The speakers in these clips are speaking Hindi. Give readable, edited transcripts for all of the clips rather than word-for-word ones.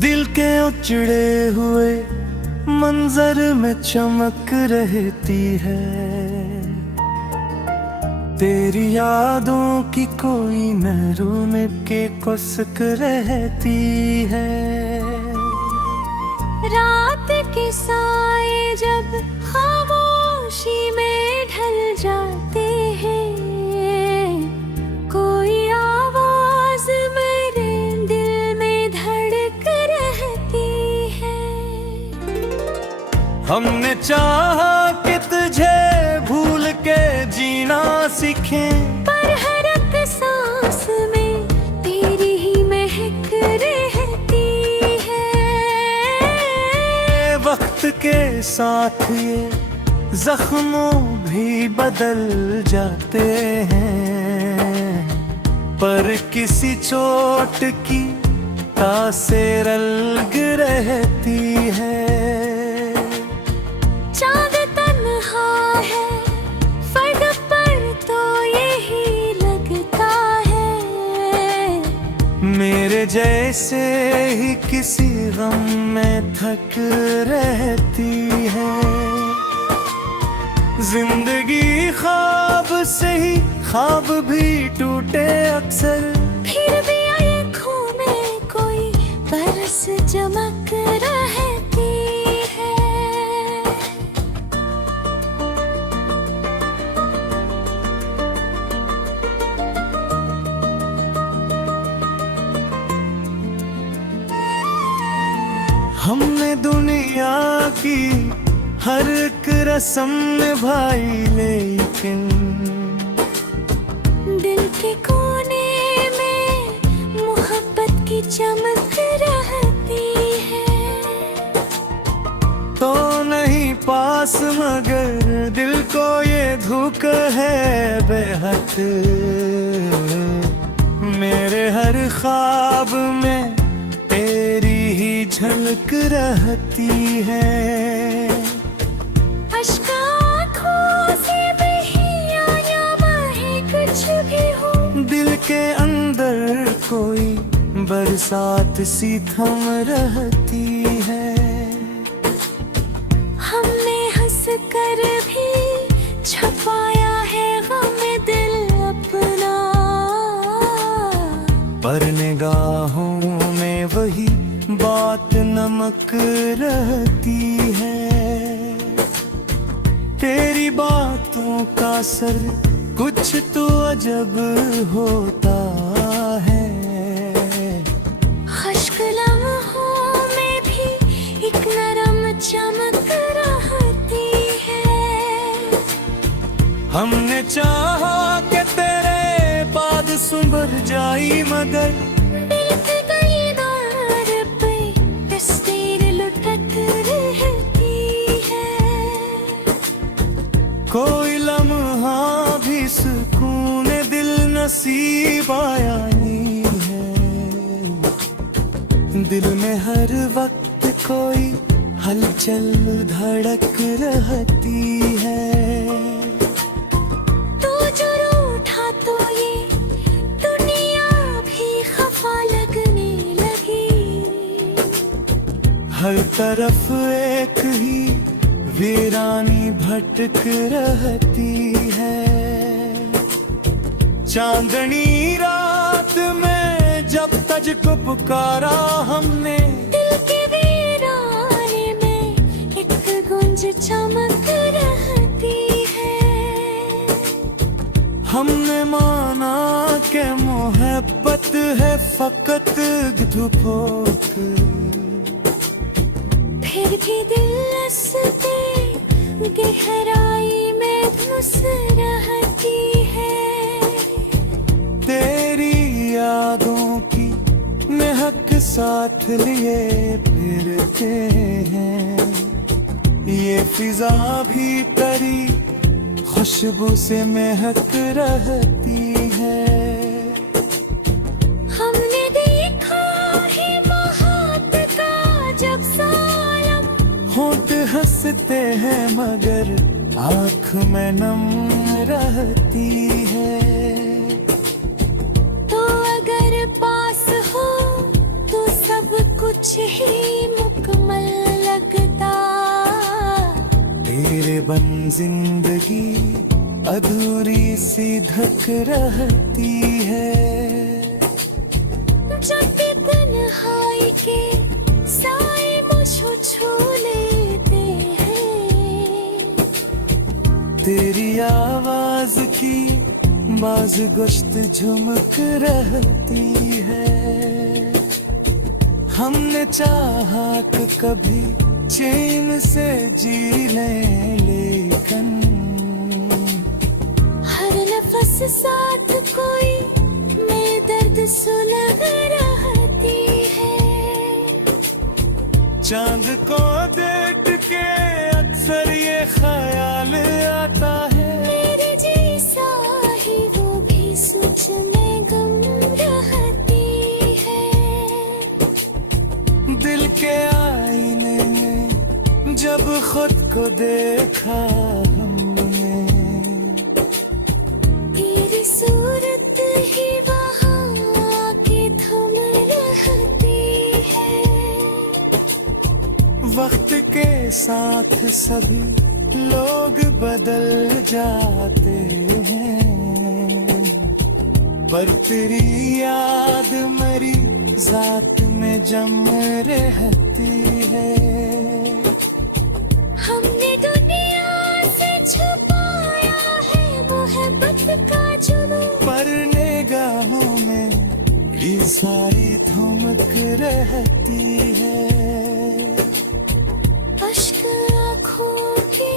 दिल के उजड़े हुए मंजर में चमक रहती है, तेरी यादों की कोई महरून के कसक रहती है। रात के साए जब खामोशी में ढल जाते हैं, कोई आवाज मेरे दिल में धड़क रहती है। हमने चाहा कि तुझे भूल के जीना सीखें, पर हर एक सांस में तेरी ही महक रहती है। वक्त के साथ ये जख्मों भी बदल जाते हैं, पर किसी चोट की तासीर अलग रहती है। चाँद तन्हा है फर्द पर तो यही लगता है, मेरे जैसे ही किसी गम में थक रहती है। जिंदगी ख्वाब से ही ख्वाब भी टूटे अक्सर, फिर भी आँखों में कोई बरस चमक रहती है। हमने दुनिया की हर एक रस्म निभाई, लेकिन दिल के कोने में मोहब्बत की चमक रहती है। तो नहीं पास मगर दिल को ये धुक है बेहद, मेरे हर ख्वाब में तेरी ही झलक रहती है। अश्क आँखों से बही आया बहे कुछ भी हो, दिल के अंदर कोई बरसात सी थम रहती है। हमने हंस कर भी छुपाया है गम दिल अपना, पर निगाहों में वही बात नमक रहती है। तेरी बातों का असर कुछ तो अजब होता है। खुश्क लम्हों में भी एक नरम चमक रहती है। हमने चाहा कि तेरे बाद सुभर जाई, मगर बीत गई दौर पे तस्वीर लुटत रहती है। कोई लम्हा भी सुकून दिल नसीब आया नहीं है। दिल में हर वक्त कोई हलचल धड़क रहती है। तू जो रूठा तो ये दुनिया भी खफा लगने लगी। हर तरफ एक ही वीरानी भटक रहती है। चांदनी रात में जब तज को पुकारा हमने, दिल के वीराने में एक गुंज चमक रहती है। हमने माना कि मोहब्बत है फकत धुपोक, फिर भी दिल हंसते गहराई में घुस रहती है। तेरी यादों की महक साथ लिए फिरते हैं। ये फिजा भी तेरी खुशबू से महक रहती है। हमने देखा है मोहब्बत का जब सालम, होंठ हंसते हैं मगर आँख में नम रहती है। तो अगर पास हो तो सब कुछ कुछ ही मुकम्मल लगता। तेरे बन जिंदगी अधूरी सी धक रहती है। जब भी तन्हाई के साए मुझको छू लेते हैं, तेरी आवाज की बाज गोश्त झुमक रहती है। हमने चाहा कि कभी चैन से जी लें, लेकिन हर नफस साथ कोई मैं दर्द सुलग रहती है। चांद को देख के अक्सर ये ख्याल आता है, मेरे जैसा ही वो भी सोचने गम रहती है। दिल के आईने में जब खुद को देखा हमने, तेरी सूरत ही वहाँ आके थम रहती है। वक्त के साथ सभी लोग बदल जाते हैं, पर तेरी याद मेरी जात में जम रहती है। हमने दुनिया से छुपाया है मोहब्बत का जुनून, पर निगाहों में ये सारी धुमक रहती है। अश्क आँखों के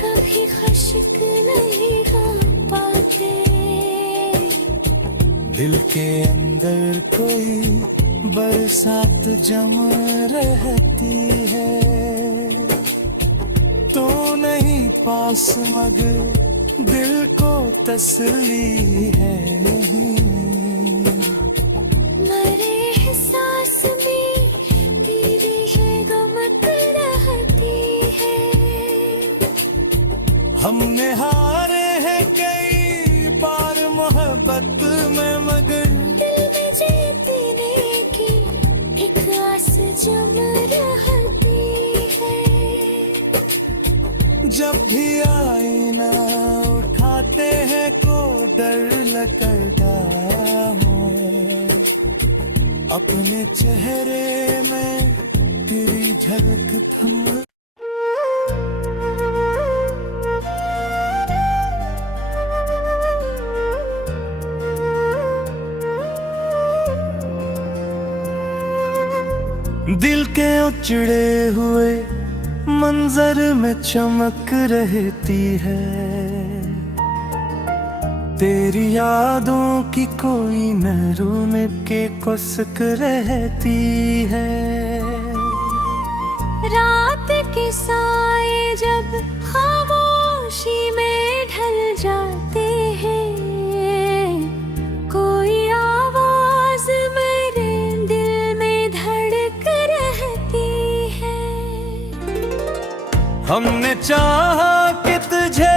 कभी खश्क नहीं गा पाते। दिल के अंदर कोई बरसात जम रहती है। तो नहीं पास मगर दिल को तसल्ली है। मेरे एहसास में तेरी है गमक रहती है। हमने हारे हैं कई बार मोहब्बत में, मगर दिल में जीतने की एक आस जम रहती है। जब भी आईना उठाते हैं को डर लगता है। अपने चेहरे में तेरी झलक थम। दिल के उजड़े हुए मंजर में चमक रहती है। तेरी यादों की कोई महरून के कुसक रहती है। रात के साए जब खामोशी में ढल जाते हैं, कोई आवाज मेरे दिल में धड़क रहती है। हमने चाहा कि तुझे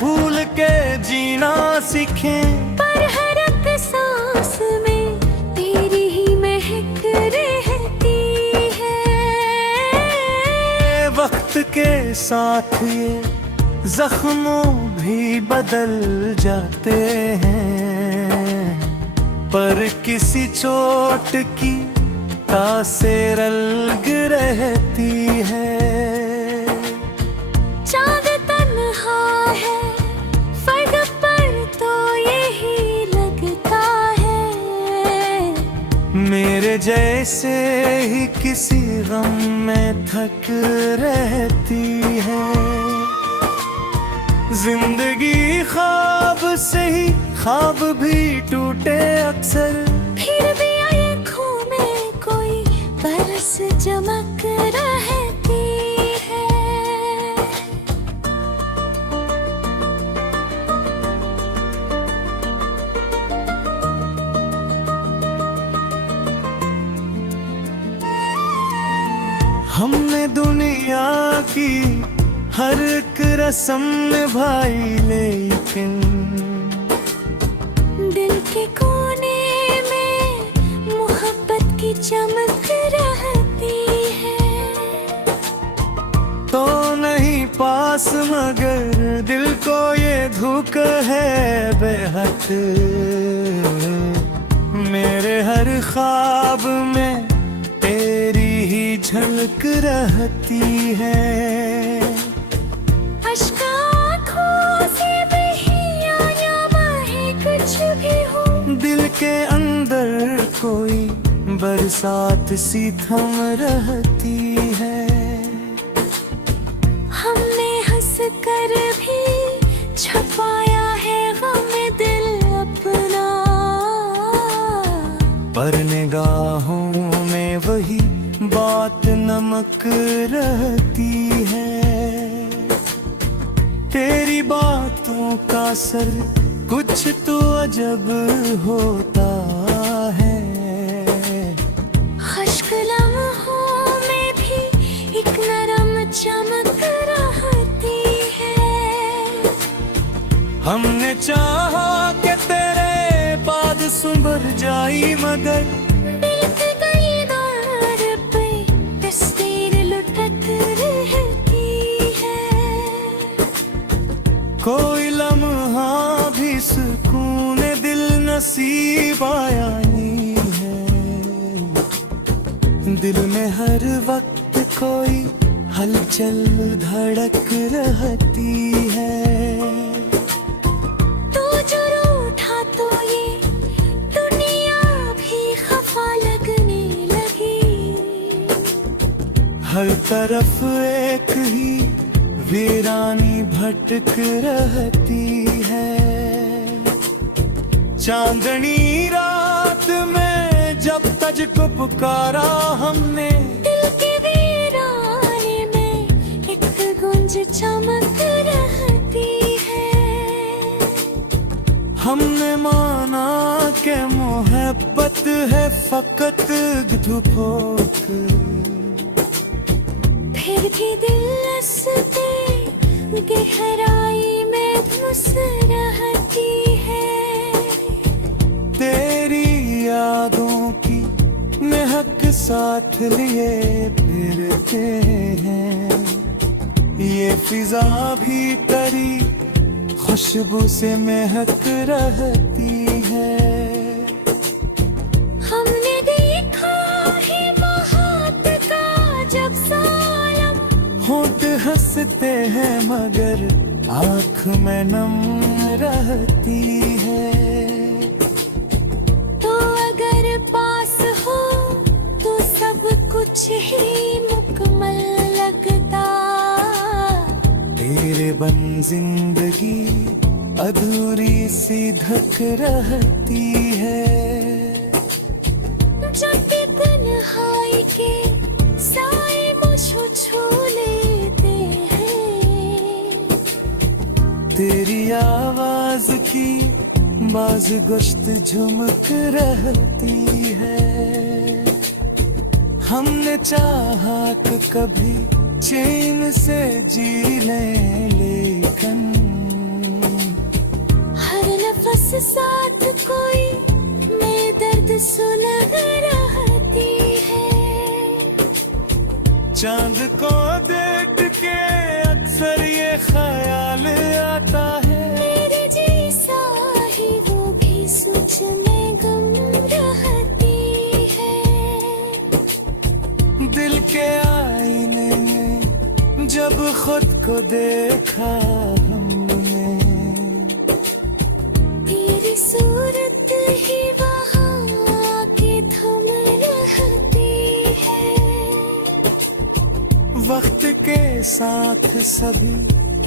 भूल के जीना सीखें, पर हर एक सांस में तेरी ही महक रहती है। वक्त के साथ ये जख्मों भी बदल जाते हैं, पर किसी चोट की तासीर अलग रहती है। चाँद तन्हा है फर्द पर तो यही लगता है। मेरे जैसे ही किसी गम में थक रहती है। जिंदगी ख्वाब से ही ख्वाब भी टूटे अक्सर, फिर भी आँखों में कोई बरस चमक रहती है। हमने दुनिया की हर एक रस्म निभाई, लेकिन दिल के कोने में मोहब्बत की चमक रहती है। तो नहीं पास मगर दिल को ये धुक है बेहद। मेरे हर ख्वाब में तेरी ही झलक रहती है। अश्क आँखों से नहीं आया बहे कुछ भी हो, दिल के अंदर कोई बरसात सी थम रहती है। हमने हंस कर भी छुपाया है गम दिल अपना, पर निगाहों में वही बात नमक रहती है। तेरी बातों का असर कुछ तो अजब होता है। खुश्क लम्हों में भी एक नरम चमक रहती है। हमने चाहा कि तेरे बाद सुंबर जाई मगर बीत गई दौर पे तस्वीर लुटत रहती है। कोई लम्हा भी सुकून दिल नसीब आया नहीं है। दिल में हर वक्त कोई हलचल धड़क रहती है। तू जो रूठा तो ये दुनिया भी खफा लगने लगी। हर तरफ एक ही वीरानी भटक रहती है। चांदनी रात में जब तज को पुकारा हमने, दिल के वीराने में एक गुंज चमक रहती है। हमने माना कि मोहब्बत है फकत धुपोक, फिर भी दिल हंसते गहराई में घुस रहती है। तेरी यादों की महक साथ लिए फिरते हैं। ये फिजा भी तेरी खुशबू से महक रहती है। हमने देखा है महात का जब सालम, होंठ हंसते हैं मगर आँख में नम रहती है। तो अगर पास हो तो सब कुछ ही मुकम्मल लगता। तेरे बन जिंदगी अधूरी सी धक रहती है। जब भी तन्हाई के साए मुझको छू लेते हैं, तेरी आवाज की बाज गोश्त झुमक रहती है। हमने चाहा कि कभी चैन से जी लें लेकिन हर नफस साथ कोई नए दर्द सुलग रहती है। चांद को देख के अक्सर ये ख्याल आता है, मेरे जैसा ही वो भी सोच में गम रहती है। दिल के आईने में जब खुद को देखा हमने, तेरी सूरत ही वहाँ आके थम रहती है। वक्त के साथ सभी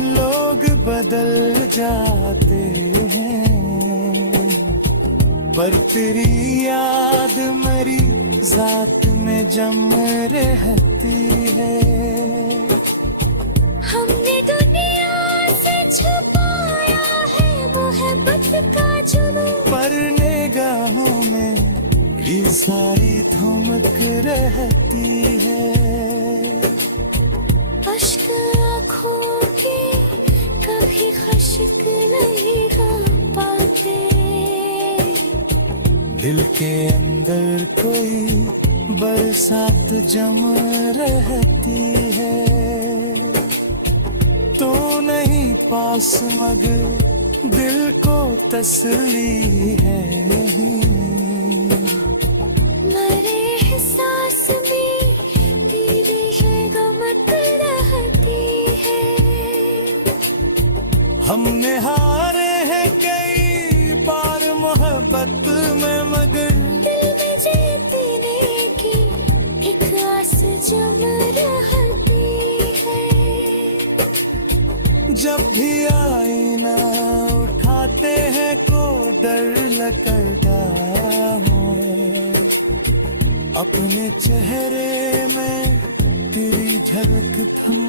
लोग बदल जाते हैं, पर तेरी याद मेरी जात में जम रहती है। हमने दुनिया से छुपाया है मोहब्बत का जुनून, पर निगाहों में ये सारी धमक रहती है। अश्क आँखों के कभी खश्क नहीं गा पाते। दिल के अंदर कोई बरसात जम रहती है, तो नहीं पास मगर दिल को तसल्ली है नहीं। मेरे एहसास में तेरी है गमक रहती है। हमने हारे हैं कई बार मोहब्बत में, मगर दिल में जीतने की एक आस जम रहती है। जब भी आईना उठाते हैं को डर लगता है, अपने चेहरे में तेरी झलक थम।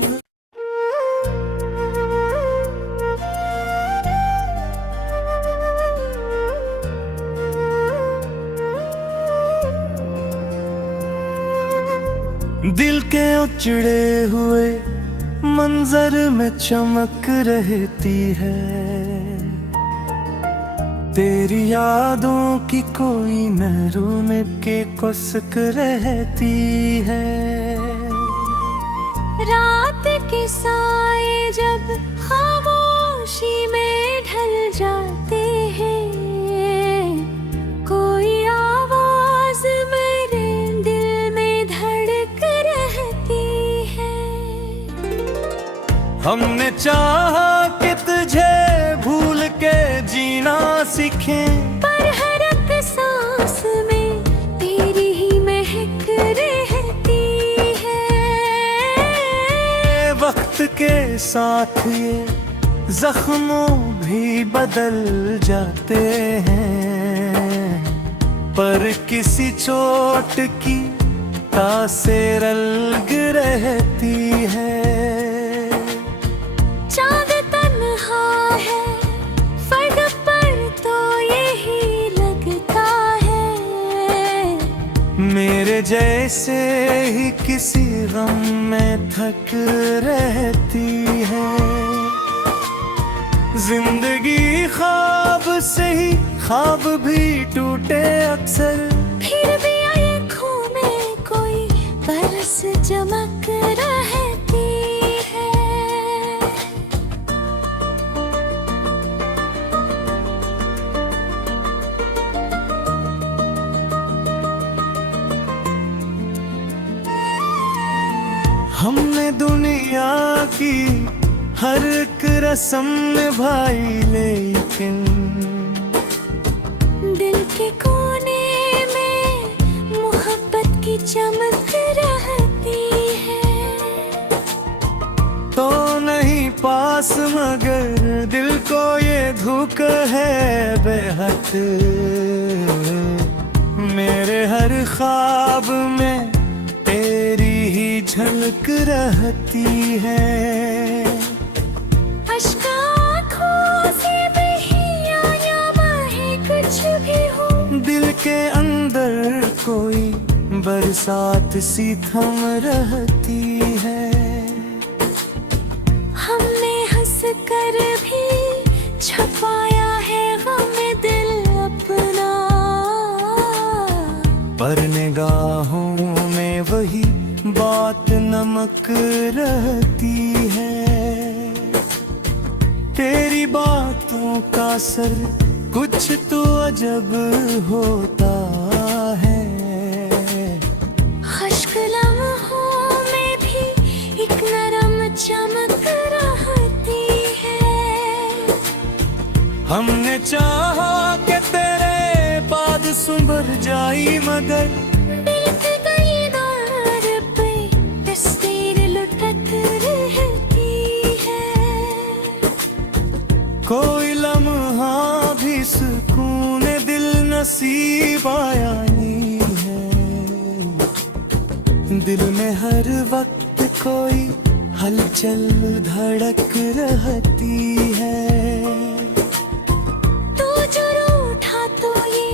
दिल के उजड़े हुए मंजर में चमक रहती है, तेरी यादों की कोई महरों में के कुसक रहती है। रात के साए जब खामोशी में ढल जाते हैं, कोई आवाज मेरे दिल में धड़क रहती है। हमने चाहा कि तुझे भूल के जीना सीखें, पर हर एक सांस में तेरी ही महक रहती है। वक्त के साथ ये जख्मों भी बदल जाते हैं, पर किसी चोट की तासीर अलग रहती है। चाँद तन्हा है फर्द पर तो यही लगता है, मेरे जैसे ही किसी गम में थक रहती है। जिंदगी ख्वाब से ही ख्वाब भी टूटे अक्सर, फिर भी आँखों में कोई बरस चमक रहती है। हमने दुनिया की हर एक रस्म निभाई, लेकिन दिल के कोने में मोहब्बत की चमक रहती है। तो नहीं पास मगर दिल को ये धुक है बेहद, मेरे हर ख्वाब में तेरी ही झलक रहती है। अश्क आँखों से बही आया बहे कुछ भी हो, दिल के अंदर कोई बरसात सी थम रहती है। हमने हंस कर भी छुपाया है गम दिल अपना, पर निगाहों में वही बात नमक रहती है। तेरी बातों का असर कुछ तो अजब होता है। खुश्क लम्हों में भी एक नरम चमक रहती है। हमने चाहा कि तेरे बाद सुंबर जाई, मगर बीत गई दौर पे तस्वीर लुटत रहती है। कोई लम्हा भी सुकून दिल नसीब आया नहीं है। दिल में हर वक्त कोई हलचल धड़क रहती है। तू जो रूठा तो ये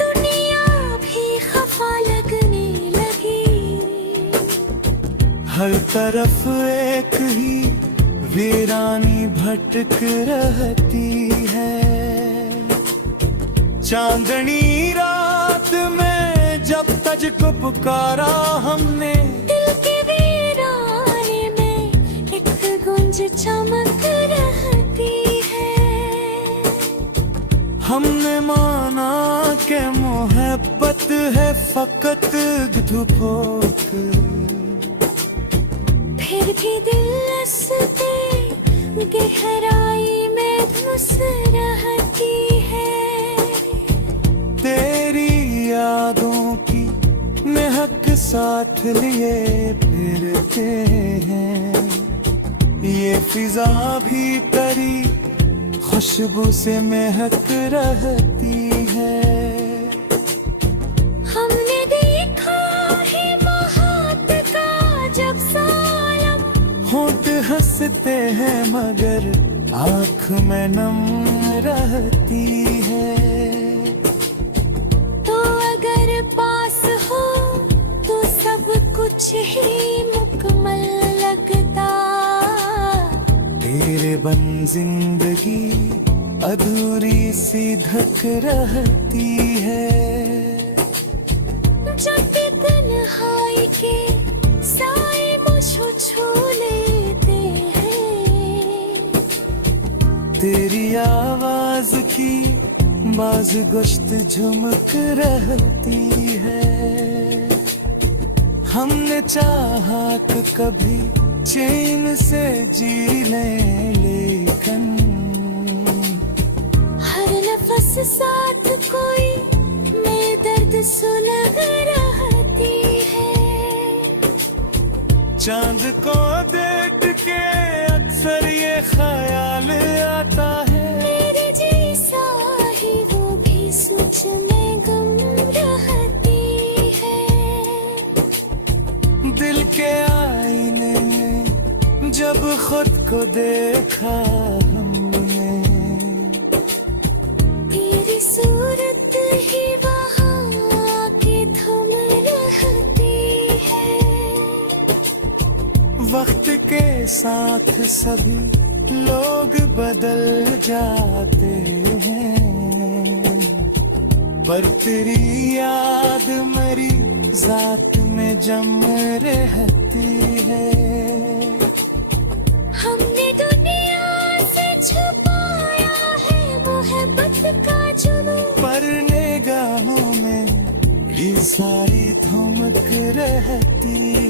दुनिया भी खफा लगने लगी। हर तरफ एक ही वीरानी भटक रहती है। चांदनी रात में जब तक सूरज को पुकारा हमने, दिल के वीराने में एक गुंज चमक रहती है। हमने माना कि मोहब्बत है फकत धुपोक, फिर भी दिल रस्ते गहराई में घुस रहती है। तेरी यादों की महक साथ लिए फिरते हैं, ये फिजा भी तेरी खुशबू से महक रहती है। हमने देखा है मोहब्बत का जब सालम, होंठ हंसते हैं मगर आँख में नम रहती है। तो अगर पास हो तो सब कुछ ही मुकम्मल लगता। तेरे बन जिंदगी अधूरी सी धक रहती है। जब भी तन्हाई के साए मुझको छू लेते हैं, तेरी आवाज की बाज गोश्त झुमक रहती है। हमने चाहा कि कभी चैन से जी लें, लेकिन हर नफस साथ कोई नए दर्द सुलग रहती है। चांद को देख के अक्सर ये ख्याल आता है, मेरे जैसा ही वो भी सोच में गम रहती है। दिल के आईने में जब खुद को देखा हमने, तेरी सूरत ही वहाँ आके थम रहती है। वक्त के साथ सभी लोग बदल जाते हैं, पर तेरी याद मेरी जात में जम रहती है। हमने दुनिया से छुपाया है मोहब्बत का जुनून, पर निगाहों में ये सारी धमक रहती